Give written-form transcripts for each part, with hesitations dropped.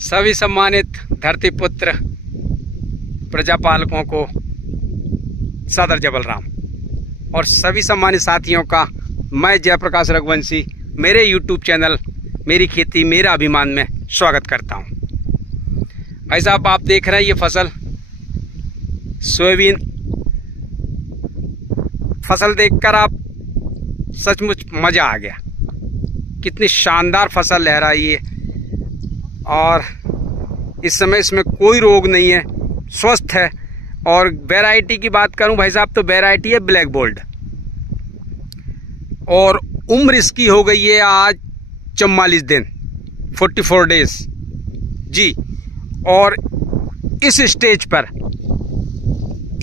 सभी सम्मानित धरती पुत्र प्रजापालकों को सादर जबल राम और सभी सम्मानित साथियों का मैं जयप्रकाश रघुवंशी मेरे YouTube चैनल मेरी खेती मेरा अभिमान में स्वागत करता हूं। भाई साहब, आप देख रहे हैं ये फसल सोयाबीन फसल देखकर आप सचमुच मजा आ गया। कितनी शानदार फसल लहराई है और इस समय इसमें कोई रोग नहीं है, स्वस्थ है। और वैरायटी की बात करूं भाई साहब तो वैरायटी है ब्लैक गोल्ड और उम्र इसकी हो गई है आज 44 दिन 44 डेज जी। और इस स्टेज पर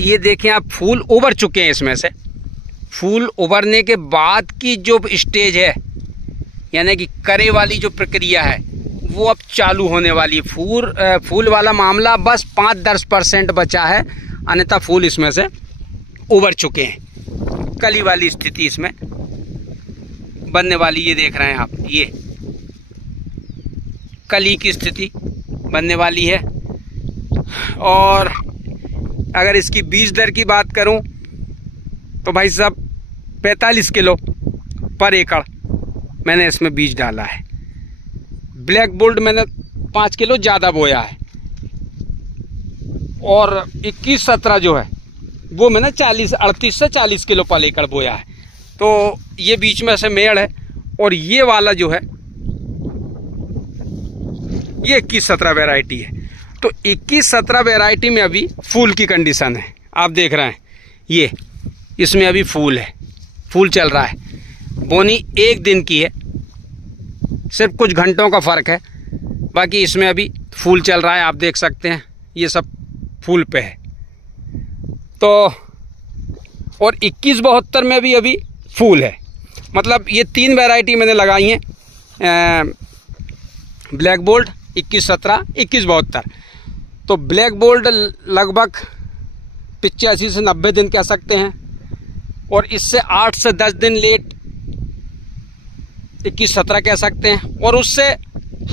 ये देखें आप, फूल उबर चुके हैं। इसमें से फूल उबरने के बाद की जो स्टेज है यानी कि करे वाली जो प्रक्रिया है वो अब चालू होने वाली है। फूल वाला मामला बस 5-10% बचा है, अन्यथा फूल इसमें से उबर चुके हैं। कली वाली स्थिति इसमें बनने वाली, ये देख रहे हैं आप, ये कली की स्थिति बनने वाली है। और अगर इसकी बीज दर की बात करूं तो भाई साहब 45 किलो पर एकड़ मैंने इसमें बीज डाला है। ब्लैक गोल्ड मैंने 5 किलो ज़्यादा बोया है और 21-17 जो है वो मैंने 38 से 40 किलो पर एकड़ बोया है। तो ये बीच में से मेड़ है और ये वाला जो है ये 21-17 वैरायटी है। तो 21-17 वैरायटी में अभी फूल की कंडीशन है, आप देख रहे हैं। ये इसमें अभी फूल है, फूल चल रहा है। बोनी 1 दिन की है, सिर्फ कुछ घंटों का फर्क है, बाकी इसमें अभी फूल चल रहा है। आप देख सकते हैं ये सब फूल पे है। तो और 21-72 में भी अभी फूल है। मतलब ये 3 वैरायटी मैंने लगाई हैं, ब्लैक गोल्ड 21-17 21-72। तो ब्लैक गोल्ड लगभग 85 से 90 दिन कह सकते हैं और इससे 8 से 10 दिन लेट 21-17 कह सकते हैं और उससे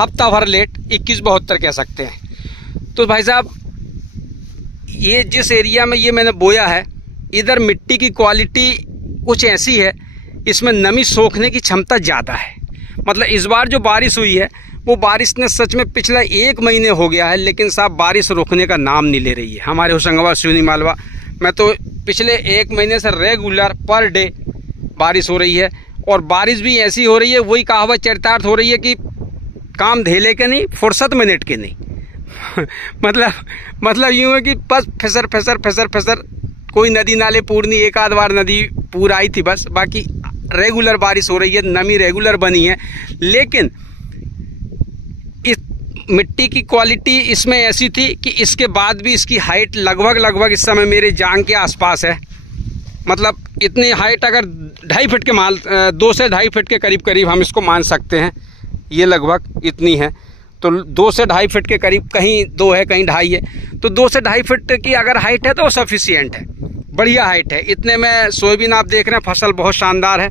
हफ्ता भर लेट 21-72 कह सकते हैं। तो भाई साहब ये जिस एरिया में ये मैंने बोया है, इधर मिट्टी की क्वालिटी कुछ ऐसी है, इसमें नमी सोखने की क्षमता ज़्यादा है। मतलब इस बार जो बारिश हुई है वो बारिश ने सच में पिछला 1 महीने हो गया है, लेकिन साहब बारिश रुकने का नाम नहीं ले रही है हमारे होशंगाबाद सिवनी मालवा में। तो पिछले 1 महीने से रेगुलर पर डे बारिश हो रही है और बारिश भी ऐसी हो रही है, वही कहावत चरितार्थ हो रही है कि काम धेले के नहीं, फुर्सत मिनट के नहीं। मतलब यूँ है कि बस फिसर कोई नदी नाले पूर्णी, 1-आध बार नदी पूर आई थी बस, बाकी रेगुलर बारिश हो रही है, नमी रेगुलर बनी है। लेकिन इस मिट्टी की क्वालिटी इसमें ऐसी थी कि इसके बाद भी इसकी हाइट लगभग इस समय मेरे जांग के आसपास है। मतलब इतनी हाइट अगर 2.5 फीट के 2 से 2.5 फीट के करीब हम इसको मान सकते हैं। ये लगभग इतनी है, तो 2 से 2.5 फीट के करीब, कहीं 2 है कहीं 2.5 है। तो 2 से 2.5 फीट की अगर हाइट है तो सफिशियंट है, बढ़िया हाइट है। इतने में सोयाबीन आप देख रहे हैं, फसल बहुत शानदार है।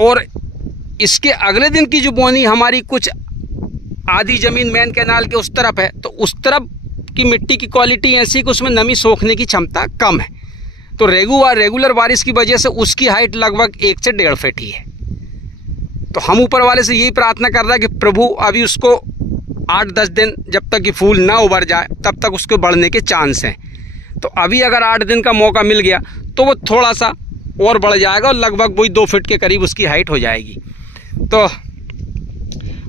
और इसके अगले दिन की जो बोनी हमारी कुछ आधी जमीन मेन कैनाल के उस तरफ है, तो उस तरफ की मिट्टी की क्वालिटी ऐसी कि उसमें नमी सोखने की क्षमता कम है। तो रेगुलर बारिश की वजह से उसकी हाइट लगभग 1 से 1.5 फीट ही है। तो हम ऊपर वाले से यही प्रार्थना कर रहे हैं कि प्रभु अभी उसको 8-10 दिन जब तक कि फूल ना उबर जाए तब तक उसके बढ़ने के चांस हैं। तो अभी अगर 8 दिन का मौका मिल गया तो वो थोड़ा सा और बढ़ जाएगा और लगभग वही 2 फीट के करीब उसकी हाइट हो जाएगी। तो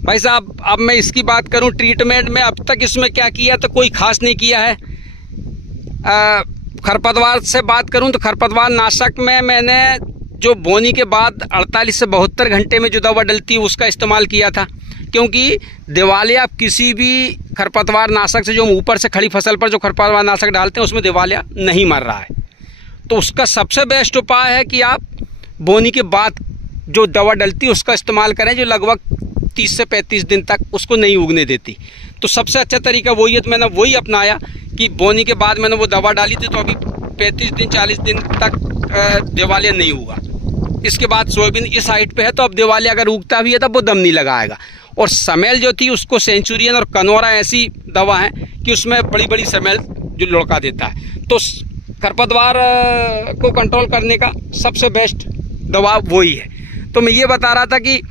भाई साहब अब मैं इसकी बात करूं ट्रीटमेंट में, अब तक इसमें क्या किया तो कोई खास नहीं किया है। खरपतवार से बात करूं तो खरपतवार नाशक में मैंने जो बोनी के बाद 48 से 72 घंटे में जो दवा डलती है उसका इस्तेमाल किया था, क्योंकि दिवालिया किसी भी खरपतवार नाशक से, जो ऊपर से खड़ी फसल पर जो खरपतवार नाशक डालते हैं उसमें दिवालिया नहीं मर रहा है। तो उसका सबसे बेस्ट उपाय है कि आप बोनी के बाद जो दवा डलती है उसका इस्तेमाल करें, जो लगभग 30 से 35 दिन तक उसको नहीं उगने देती। तो सबसे अच्छा तरीका वही है, तो मैंने वही अपनाया कि बोनी के बाद मैंने वो दवा डाली थी, तो अभी 35 दिन 40 दिन तक दिवालिया नहीं हुआ। इसके बाद सोयाबीन इस हाइट पे है, तो अब दिवालिया अगर उगता भी है तब वो दम नहीं लगाएगा। और समेल जो थी उसको सेंचुरियन और कनोरा ऐसी दवा है कि उसमें बड़ी बड़ी समेल जो लुढ़का देता है। तो खरपतवार को कंट्रोल करने का सबसे बेस्ट दवा वही है। तो मैं ये बता रहा था कि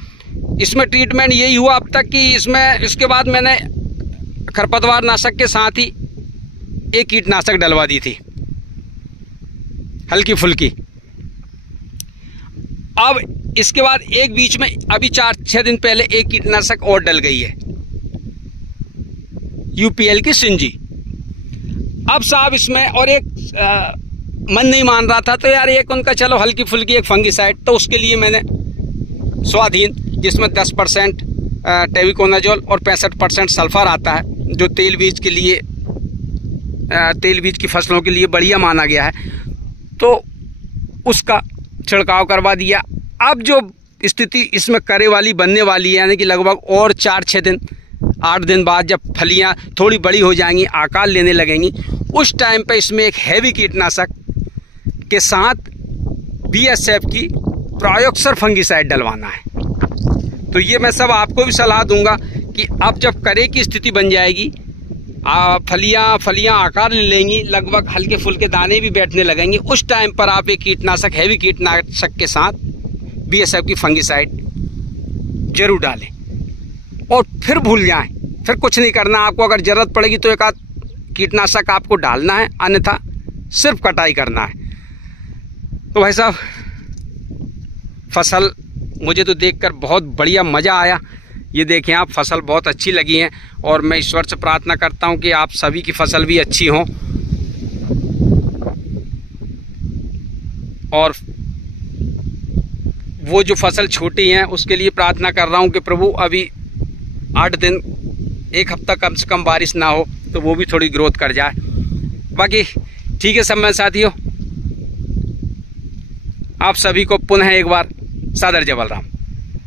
इसमें ट्रीटमेंट यही हुआ अब तक कि इसके बाद मैंने खरपतवार नाशक के साथ ही एक कीटनाशक डलवा दी थी हल्की फुल्की। अब इसके बाद एक बीच में अभी 4-6 दिन पहले एक कीटनाशक और डल गई है, यूपीएल की सिंजी। अब साहब इसमें और एक मन नहीं मान रहा था, तो यार एक उनका चलो हल्की फुल्की एक फंगिसाइड, तो उसके लिए मैंने स्वाधीन, जिसमें 10% टेविकोनाजोल और 65% सल्फर आता है, जो तेल बीज के लिए तेल बीज की फसलों के लिए बढ़िया माना गया है, तो उसका छिड़काव करवा दिया। अब जो स्थिति इसमें करे वाली बनने वाली है, यानी कि लगभग और 4-6 दिन 8 दिन बाद जब फलियां थोड़ी बड़ी हो जाएंगी, आकार लेने लगेंगी, उस टाइम पे इसमें एक हैवी कीटनाशक के साथ बीएसएफ की प्रायोक्सर फंगिसाइड डलवाना है। तो ये मैं सब आपको भी सलाह दूंगा कि अब जब करे की स्थिति बन जाएगी, फलियां आकार ले लेंगी, लगभग हल्के फुल्के दाने भी बैठने लगेंगे, उस टाइम पर आप एक कीटनाशक हैवी कीटनाशक के साथ बीएसएफ की फंगिसाइड जरूर डालें और फिर भूल जाएं। फिर कुछ नहीं करना आपको। अगर जरूरत पड़ेगी तो एक आध कीटनाशक आपको डालना है, अन्यथा सिर्फ कटाई करना है। तो भाई साहब, फसल मुझे तो देखकर बहुत बढ़िया मज़ा आया। ये देखें आप, फसल बहुत अच्छी लगी है और मैं ईश्वर से प्रार्थना करता हूँ कि आप सभी की फसल भी अच्छी हो। और वो जो फसल छोटी है उसके लिए प्रार्थना कर रहा हूँ कि प्रभु अभी 8 दिन 1 हफ्ता कम से कम बारिश ना हो तो वो भी थोड़ी ग्रोथ कर जाए। बाकी ठीक है सब मेरे साथियों, आप सभी को पुनः एक बार सादर जय बलराम।